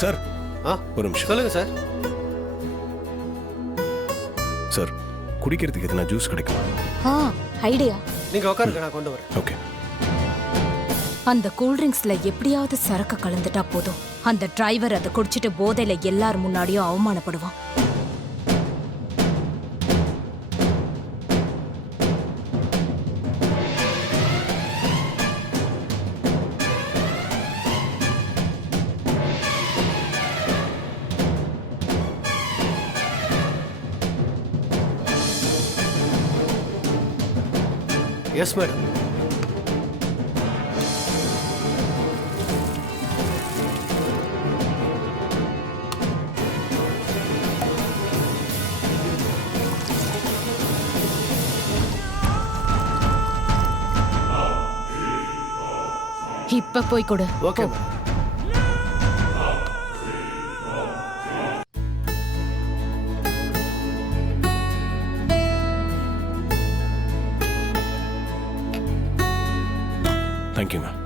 Sir ஆ ஒரு நிமிஷம் சொல்லுங்க சார். சார் குடிக்கிறதுக்கு எதுனா ஜூஸ் கிடைக்குமா? ஐடியா. நீங்க உட்காருங்க, நான் கொண்டு வரேன். ஓகே. அந்த கூல்ட்ரிங்க்ஸ்ல எப்படியாவது சரக்கு கலந்துட்டா போதும். அந்த டிரைவர் அதை குடிச்சிட்டு போதையில எல்லார் முன்னாடியும் அவமானப்படுவான். Yes madam. இப்ப போய் கொடு. Okay madam. Thank you ma'am.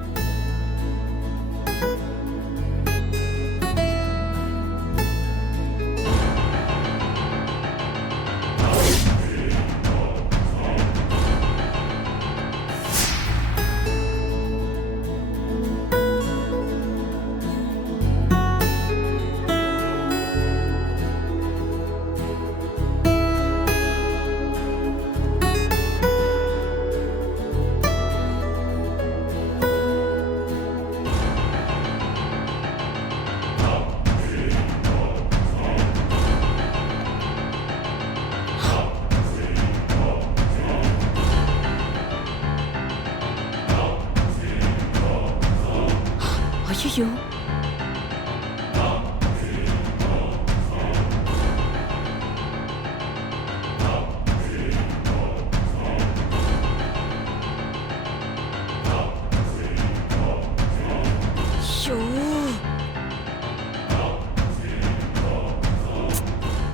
ஐயோ,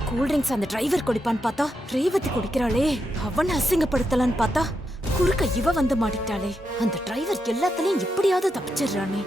கூல்ட்ரிங்க்ஸ் அந்த டிரைவர் குடிப்பான்னு பார்த்தா ரேவதி குடிக்கிறாளே. அவனை அசிங்கப்படுத்தலான்னு பார்த்தா குறுக்க இவ வந்து மாட்டிட்டாளே. அந்த டிரைவர் எல்லாத்துலயும் இப்படியாவது தப்பிச்சிடுறானே.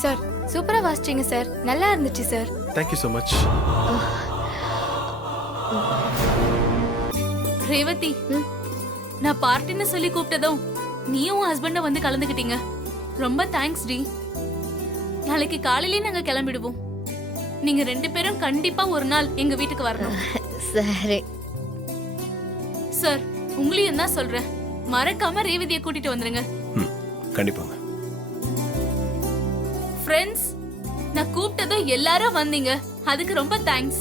சார் சூப்பரா வாசிச்சீங்க சார். நல்லா இருந்துச்சு sir. Thank you so much. Revathi, நான் பார்ட்டின்னு சொல்லி கூப்பிட்டதும் நீயும் ஹஸ்பண்ட வந்து கலந்துக்கிட்டீங்க. ரொம்ப தேங்க்ஸ் டி. நாளைக்கு காலையிலே நாங்க கிளம்பிடுவோம். நீங்க 2 பேரும் கண்டிப்பா ஒரு நாள் எங்க வீட்டுக்கு வரணும். சரி சார், உங்களையும் தான் சொல்றேன், மறக்காம ரேவதியை கூட்டிட்டு வந்துருங்க. கண்டிப்பாங்க. ஃப்ரெண்ட்ஸ், நான் கூப்பிட்டதும் எல்லாரும் வந்தீங்க, அதுக்கு ரொம்ப தேங்க்ஸ்.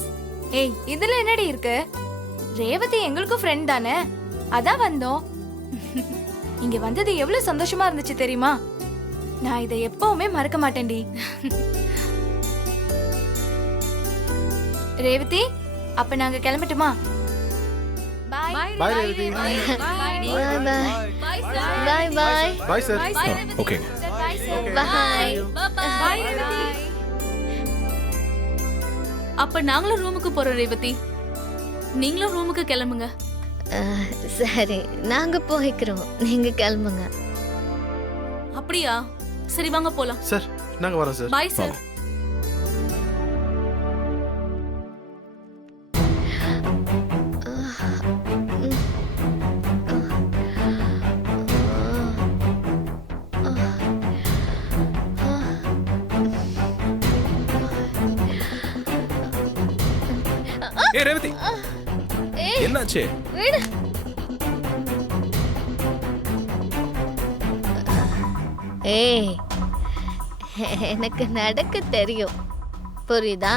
ஏய், இதுல என்னடி இருக்கு? ரேவதி எங்களுக்கும் ஃப்ரெண்ட் தானே, அதான் வந்தோம். இங்க வந்தது எவ்வளவு சந்தோஷமா இருந்துச்சு தெரியுமா? நான் இதை எப்பவுமே மறக்க மாட்டேன்டி. ரேவதி, அப்ப நாங்க கிளம்பட்டுமா? பாய் Bye, Revati. பாய் பாய் சார். பாய் பாய் Bye, sir. பாய் ரேவதி. ஓகேங்க. Bye sir. பாய் பாய் ரேவதி. அப்ப நாங்களும் ரூமுக்கு போறோம் ரேவதி. நீங்களும் ரூமுக்கு கிளம்புங்க. சரி, நாங்க போய்க்கிறோம், நீங்க கிளம்புங்க. அப்படியா? சரி வாங்க போலாம். சார், நாங்க வரோம் சார். Bye sir. ஏய் ரேவதி, என்னாச்சு? ஏய், எனக்கு நடக்க தெரியும், புரியுதா?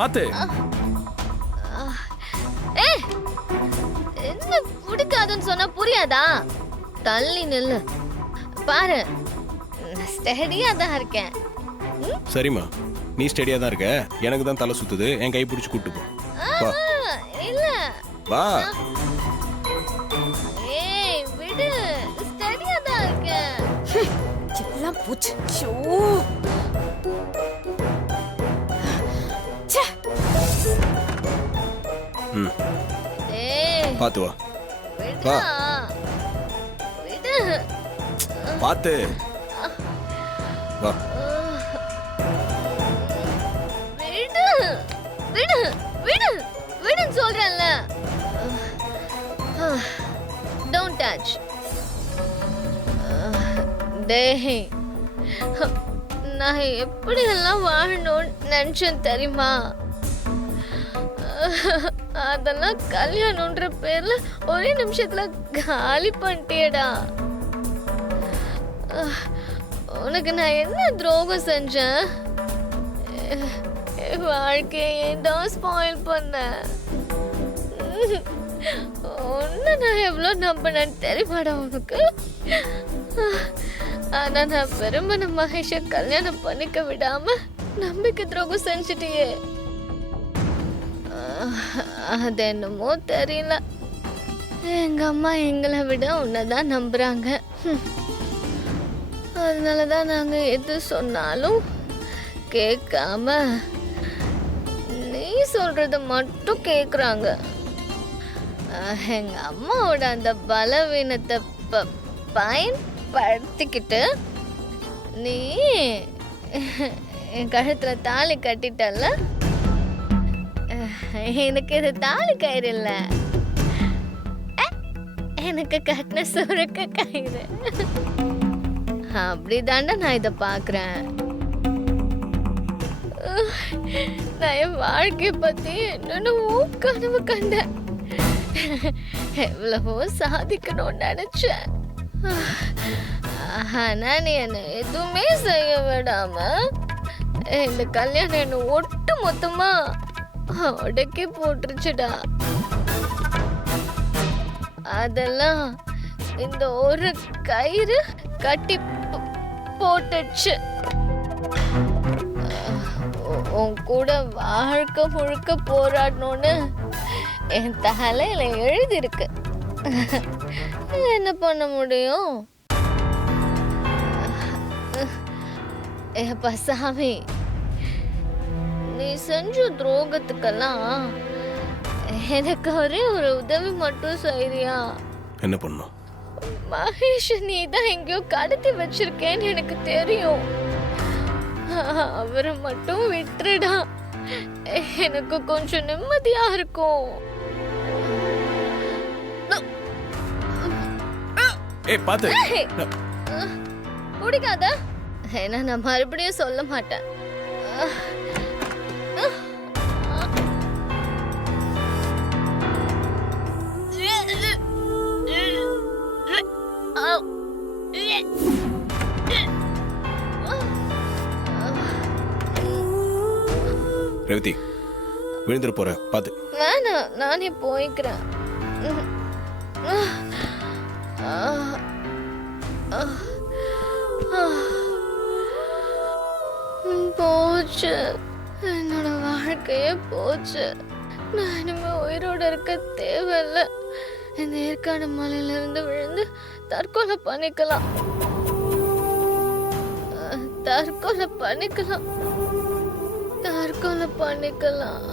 பாத்து. ஏய், என்ன பிடிக்காதுன்னு சொன்னா புரியாதா? தள்ளி நில்லு. பாரு, ஸ்டெடியா தான் இருக்கேன். சரிம்மா, நீ ஸ்டெடியா தான் இருக்க. எனக்கு தான் தலை சுத்துது. என் கை பிடிச்சி கூட்டு போ. வா இல்ல, வா. ஏய் விடு, ஸ்டெடியா தான் இருக்கேன். எல்லாம் போச்சு. ஷோ. ச்சே. ம், ஏய் பாத்து வா. விடுடா, விடு. பாத்து வா. விடு, விடு, விடு, விடுன்னு சொல்றேன்ல. Don't touch. டேய், நான் எப்படி எல்லாம் வாழணும்னு நினைச்சேன் தெரியுமா? அதெல்லாம் கல்யாணம்ன்ற பேர்ல ஒரே நிமிஷத்துல காலி பண்ணிட்டேடா. உனக்கு நான் என்ன துரோகம் செஞ்சேன்? என் வாழ்க்கையை ஏன்டா ஸ்பாயில் பண்ண? உன்னை நான் எவ்வளோ நம்பினேன்னு தெரியுமாடா உனக்கு? ஆனா நான் விரும்பின மகேஷை கல்யாணம் பண்ணிக்க விடாம நம்பிக்கை துரோகம் செஞ்சுட்டியே. அது என்னமோ தெரியல, எங்க அம்மா எங்களை விட உன்னதான் நம்புறாங்க. அதனாலதான் நாங்க எது சொன்னாலும் கேட்காம நீ சொல்றத மட்டும் கேக்குறாங்க. எங்க அம்மாவோட அந்த பலவீனத்தை பயன்படுத்திக்கிட்டு நீ என் கழுத்துல தாலி கட்டிட்டல்ல. எனக்கு இது தாலி கயிறு இல்ல, எனக்கு கட்டின சுருக்க கயிறு. அப்படிதாண்டா நான் இத பாக்குறேன். நான் என் வாழ்க்கைய பத்தி என்னென்னவோ கனவு கண்டேன், எவ்வளவோ சாதிக்கணும்னு நினைச்சேன். ஆனா நீ என்ன எதுவுமே செய்ய விடாம இந்த கல்யாணம் என்ன ஒட்டு மொத்தமா உடக்கி போட்டுருச்சுடா. அதெல்லாம் இந்த ஒரு கயிறு கட்டி போட்டுச்சு. உன் கூட வாழ்க்கை முழுக்க போராடணும்னு என் தலையில எழுதிருக்கு. என்ன பண்ண முடியும்? ஏப்பா சாமி, நீ செஞ்ச துரோகத்துக்கெல்லாம் எனக்கு ஒரே ஒரு உதவி மட்டும் செய்றியா? என்ன பண்ணும்? மகேஷ் நீ தான் எங்கேயோ கடத்தி வச்சிருக்கேன்னு எனக்கு தெரியும். அவரை மட்டும் விட்டுடா, எனக்கு கொஞ்சம் நிம்மதியா இருக்கும். ஏய் பாத்து. பிடிக்காத? ஏன்னா நான் மறுபடியும் சொல்ல மாட்டேன். ரேவதி, விழுந்துட போற பாத்து. வேணாம், நானே போய்க்கிறேன். போச்சு, என்னோட வாழ்க்கையே போச்சு. நான் இனிமே உயிரோட இருக்க தேவையில்ல. இந்த ஏற்காடு மலையில இருந்து விழுந்து தற்கொலை பண்ணிக்கலாம், தற்கொலை பண்ணிக்கலாம், தற்கொலை பண்ணிக்கலாம்.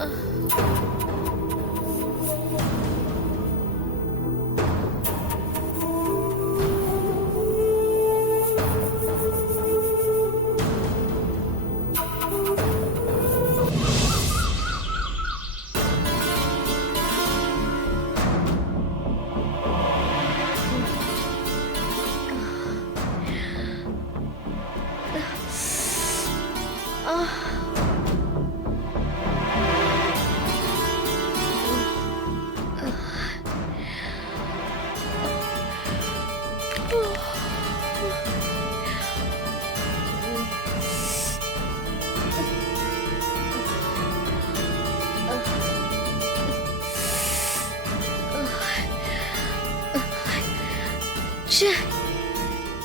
ச்சே,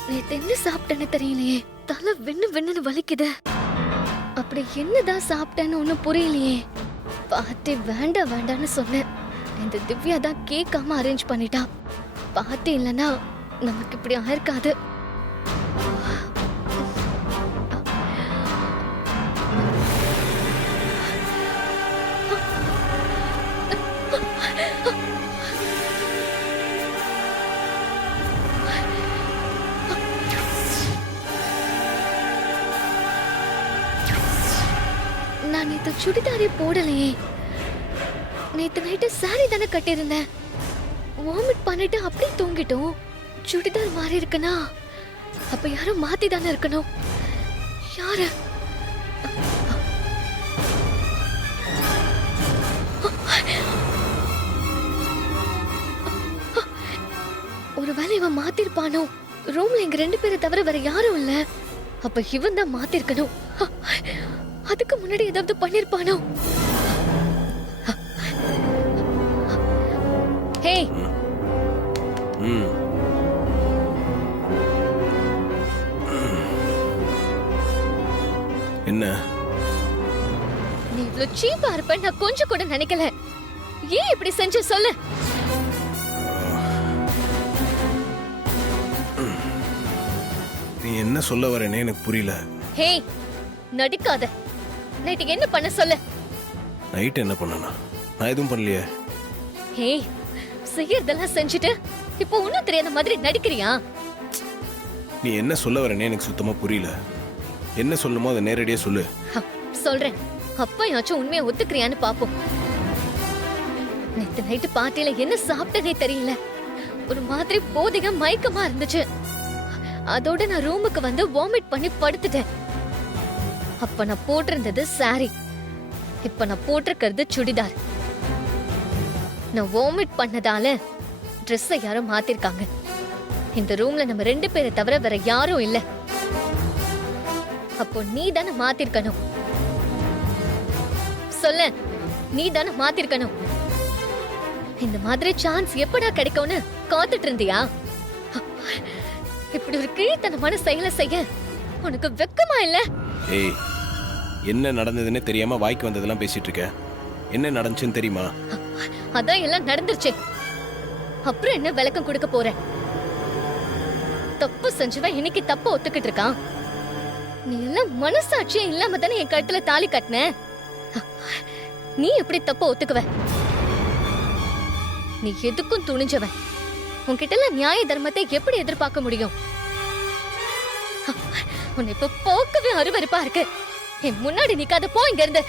நேத்து என்ன சாப்பிட்டேன்னு தெரியலையே. தலை வென்னு வலிக்குது. அப்படி என்னதான் சாப்பிட்டேன்னு ஒன்னும் புரியலையே. பார்ட்டி வேண்டாம் வேண்டான்னு சொன்னேன். இந்த திவ்யா தான் கேட்காம அரேஞ்ச் பண்ணிட்டா. பார்ட்டி இல்லைன்னா நமக்கு இப்படி ஆயிருக்காது. நான் நேத்து சுடிதாரே போடலையே. நேத்து நைட்டு சாரி தானே கட்டியிருந்தேன். வாமிட் பண்ணிட்டு அப்படியே தூங்கிட்டோம். சுடிதார் மாறி இருக்குன்னா அப்ப யாரும் மாத்தி தானே இருக்கணும். யாரு? ஒருவேளை இவன் மாத்திருப்பானோ? ரூம்ல எங்க 2 பேரை தவிர வேற யாரும் இல்ல. அப்ப இவன் தான் மாத்திருக்கணும். அதுக்கு முன்னாடி ஏதாவது பண்ணிருப்பானோ? ஹே, ம் என்ன நீ இவ்ளோ சீப்பா இருப்ப நான் கொஞ்சம் கூட நினைக்கல. ஏன் இப்படி செஞ்ச சொல்லு. நீ என்ன சொல்ல வரேனே எனக்கு புரியல. ஹே, நடிக்காத. நைட்டு என்ன பண்ண சொல்லு. நைட் என்ன பண்ணனா? நான் எதுவும் பண்ணலையே. ஹே, செய்யறதெல்லாம் செஞ்சுட்டு இப்போ ஒண்ணும் தெரியாத மாதிரி நடிக்கிறியா? நீ என்ன சொல்ல வரேனே எனக்கு சுத்தமா புரியல. என்ன சொல்லணுமோ அதை நேரடியா சொல்லு. சொல்றேன். அப்பயாச்சும் உண்மையை ஒத்துக்கிறியான்னு பாப்போம். நேத்து நைட்டு பார்ட்டியில என்ன சாப்பிட்டனே தெரியல. ஒரு மாதிரி போதையா மயக்கமா இருந்துச்சு. அதோட நான் ரூமுக்கு வந்து வாமிட் பண்ணி படுத்துட்டேன். அப்ப நான் போட்டிருந்தது சாரி. இப்ப நான் போட்டிருக்கிறது சுடிதார். நான் வாமிட் பண்ணதால ட்ரெஸ்ஸை யாரோ மாத்திருக்காங்க. இந்த ரூம்ல நம்ம 2 பேரை தவிர வேற யாரும் இல்ல. அப்போ நீ தானே மாத்திருக்கணும். சொல்ல, நீ தானே மாத்திருக்கணும். இந்த மாதிரி சான்ஸ் எப்படா கிடைக்கும்னு காத்துட்டு இருந்தியா? இப்படி ஒரு கீழ்த்தனமான செயலை செய்ய உனக்கு வெக்கமா இல்ல? ஏய், என்ன நடந்ததுன்னு தெரியாம வாய்க்கு வந்ததெல்லாம் பேசிட்டு இருக்க. என்ன நடந்துச்சுன்னு தெரியுமா? அதான் எல்லாம் நடந்துருச்சு. அப்புறம் என்ன விளக்கம் கொடுக்க போற? தப்பு செஞ்சவன் இன்னைக்கு தப்பு ஒத்துக்கிட்டு இருக்கான். நீ எல்லாம் மனசாட்சியே இல்லாம தானே என் கழுத்துல தாலி கட்டின. நீ எப்படி தப்ப ஒத்துக்குவ? நீ எதுக்கும் துணிஞ்சவன். உன்கிட்ட எல்லாம் நியாய தர்மத்தை எப்படி எதிர்பார்க்க முடியும்? உன்னை இப்ப போக்கவே அருவருப்பா இருக்கு. என் முன்னாடி நிக்காத, போ இங்க இருந்து.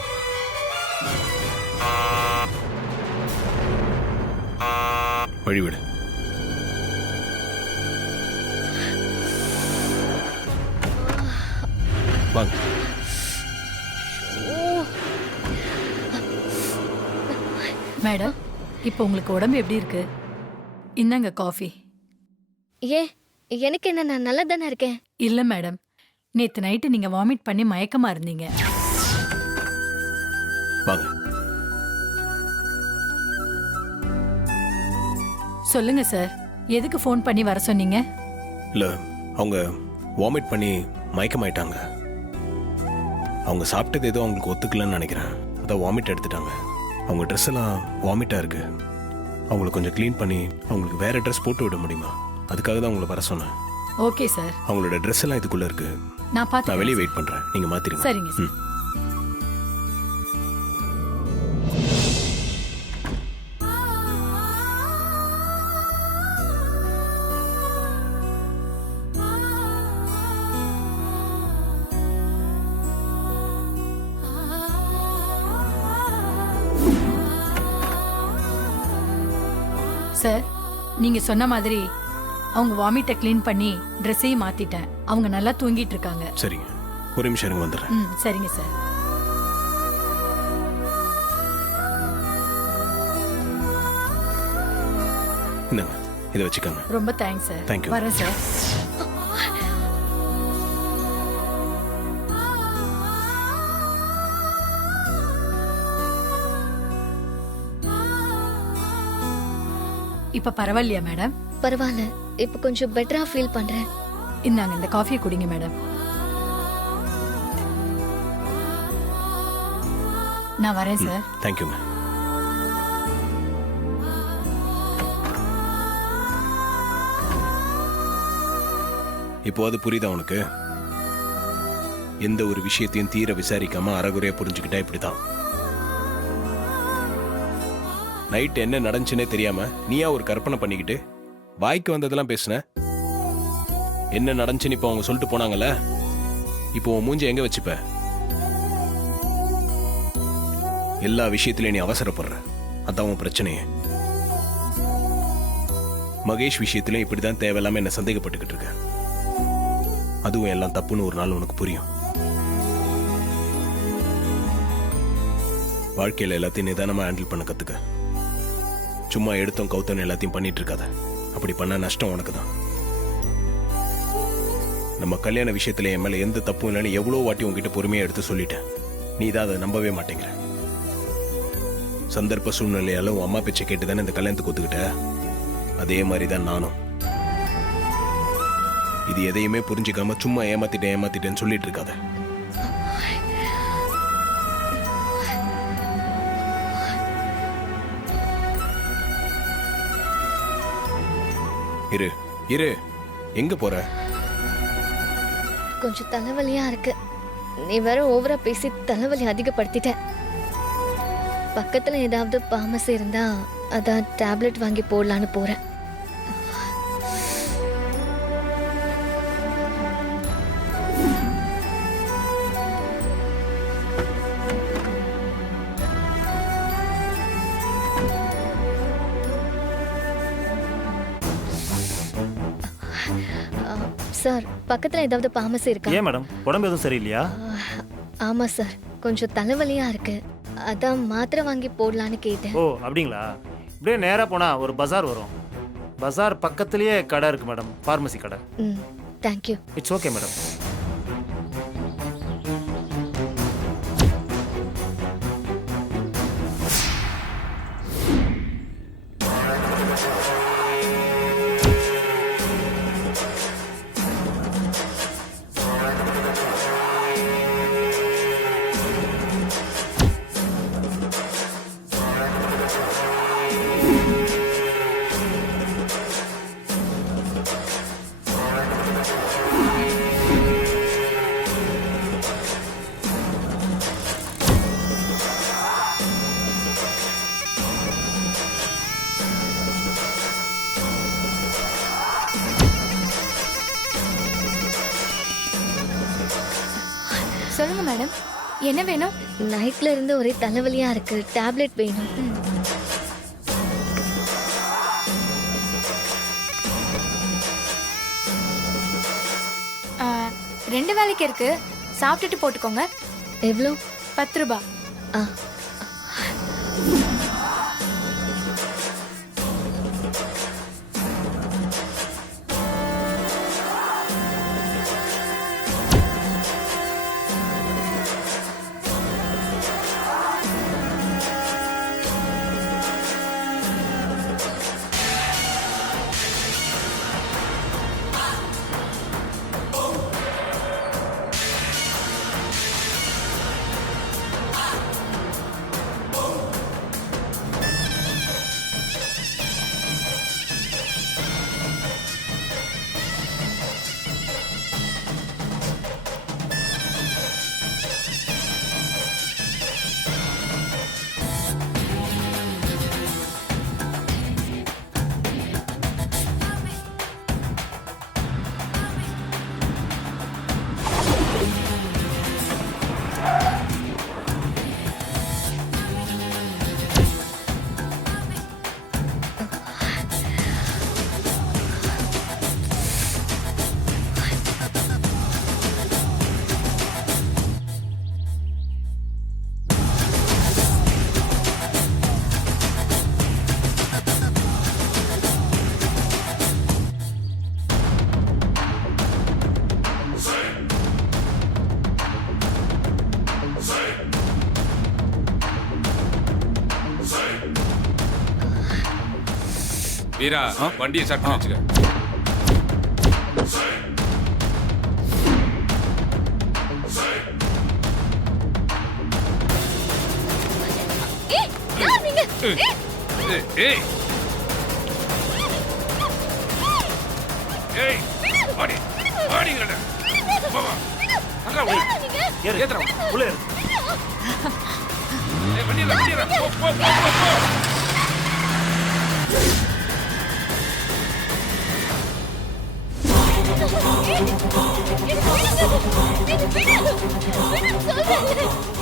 வழிவிடு. வாங்க. மேடம், இப்போ உங்களுக்கு உடம்பு எப்படி இருக்கு? இந்தாங்க காஃபி. ஏ, எனக்கு என்ன, நான் நல்லா தானே இருக்கேன். இல்ல மேடம், நேத்து நைட்டு நீங்க வாமிட் பண்ணி மயக்கமா இருந்தீங்க. வாங்க. சொல்லுங்க சார், எதுக்கு ஃபோன் பண்ணி வர சொன்னீங்க? இல்ல, அவங்க வாமிட் பண்ணி மயக்கமாயிட்டாங்க. அவங்க சாப்பிட்டது ஏதோ அவங்களுக்கு ஒத்துக்கலன்னு நினைக்கிறேன். அதான் வாமிட் எடுத்துட்டாங்க. அவங்க ட்ரெஸ் எல்லாம் வாமிட்டா இருக்கு. அவங்களை கொஞ்சம் க்ளீன் பண்ணி அவங்களுக்கு வேற ட்ரெஸ் போட்டு விட முடியுமா? அதுக்காக தான் உங்களை வர சொன்னேன். ஓகே சார், அவங்களோட ட்ரெஸ் எல்லாம் இதுக்குள்ள இருக்கு. நான் பார்த்து நான் வெளியே வெயிட் பண்றேன். நீங்க மாத்திருங்க. சரிங்க சார். சார், நீங்க சொன்ன மாதிரி அவங்க வாமிட்டை க்ளீன் பண்ணி ட்ரெஸ்ஸையும் மாத்திட்டேன். அவங்க நல்லா தூங்கிட்டு இருக்காங்க. சரிங்க, ஒரு நிமிஷம் இருங்க, வந்துடுறேன். ம், சரிங்க சார். இந்தாங்க, இதை வச்சுக்கோங்க. ரொம்ப தேங்க்ஸ் சார். Thank you. வரேன் சார். இப்ப பரவாயில்லையா மேடம்? பரவாயில்ல, இப்போ கொஞ்சம் பெட்டரா ஃபீல் பண்றேன். இந்தாங்க இந்த காஃபியை குடிங்க மேடம். நான் வரேன் சார். தேங்க்யூங்க. இப்போ அது புரியுதா உனக்கு? எந்த ஒரு விஷயத்தையும் தீர விசாரிக்காம அறகுறையா புரிஞ்சுக்கிட்டா இப்படிதான். நைட் என்ன நடந்துச்சுன்னே தெரியாம நீயா ஒரு கற்பனை பண்ணிக்கிட்டு வாய்க்கு வந்ததெல்லாம் பேசுன. என்ன நடந்துச்சுன்னு இப்போ அவங்க சொல்லிட்டு போனாங்கல்ல, இப்போ உன் மூஞ்சி எங்க வச்சுப்ப? எல்லா விஷயத்திலையும் நீ அவசரப்படுற, அதான் உன் பிரச்சனையே. மகேஷ் விஷயத்திலும் இப்படிதான் தேவையில்லாம என்ன சந்தேகப்பட்டுக்கிட்டு இருக்க. அதுவும் எல்லாம் தப்புன்னு ஒரு நாள் உனக்கு புரியும். வாழ்க்கையில எல்லாத்தையும் நிதானமா ஹேண்டில் பண்ண கத்துக்க. சும்மா எடுத்தோம் கவுத்தோன்னு எல்லாத்தையும் பண்ணிட்டு இருக்காத. அப்படி பண்ண நஷ்டம் உனக்கு தான். நம்ம கல்யாண விஷயத்துல என் மேல எந்த தப்பும் இல்லைன்னு எவ்வளோ வாட்டி உங்ககிட்ட பொறுமையா எடுத்து சொல்லிட்டேன். நீ தான் அதை நம்பவே மாட்டேங்கிற. சந்தர்ப்ப சூழ்நிலையால உன் அம்மா பேச்சை கேட்டு தானே இந்த கல்யாணத்துக்கு ஒத்துக்கிட்ட. அதே மாதிரி தான் நானும். இது எதையுமே புரிஞ்சுக்காம சும்மா ஏமாத்திட்டேன்னு சொல்லிட்டு இருக்காத. இரு இரு, எங்க போற? கொஞ்சம் தலைவலியா இருக்கு. நீ வேற ஓவரா பேசி தலைவலி அதிகப்படுத்திட்ட. பக்கத்துல ஏதாவது பார்மசி இருந்தா அதான் டேப்லெட் வாங்கி போடலான்னு போறேன். சார், பக்கத்துல ஏதாவது பார்மசி இருக்கா? ஏன் மேடம், உடம்பு எதுவும் சரியில்லையா? ஆமா சார், கொஞ்சம் தலைவலியா இருக்கு. அதான் மாத்திரை வாங்கி போடலான்னு கேட்டேன். ஓ அப்படிங்களா? இப்படியே நேராக போனால் ஒரு பஜார் வரும். பஜார் பக்கத்துலேயே கடை இருக்கு மேடம், ஃபார்மசி கடை. ம், தேங்க்யூ. It's okay madam. சொல்லுங்க மேடம், என்ன வேணும்? நைட்ல இருந்து ஒரே தலைவலியா இருக்கு. டேப்லெட் வேணும். ஆ, 2 வேளைக்கு இருக்கு, சாப்பிட்டுட்டு போட்டுக்கோங்க. எவ்வளோ? 10 ரூபாய். ஆ, வீரா, வண்டியை ஸ்டார்ட் பண்ணி வச்சுக்க. ஏய், யார் நீங்க? ஏய், ஏய் வாடி வாடிங்கடா பாபா அங்க உள்ள ஏறு ஏத்துறா உள்ள ஏறு. ஏய் வண்டியில போ போ போ போ விடு, விடு, விடு, விடு, விடு, சொல்றேன்.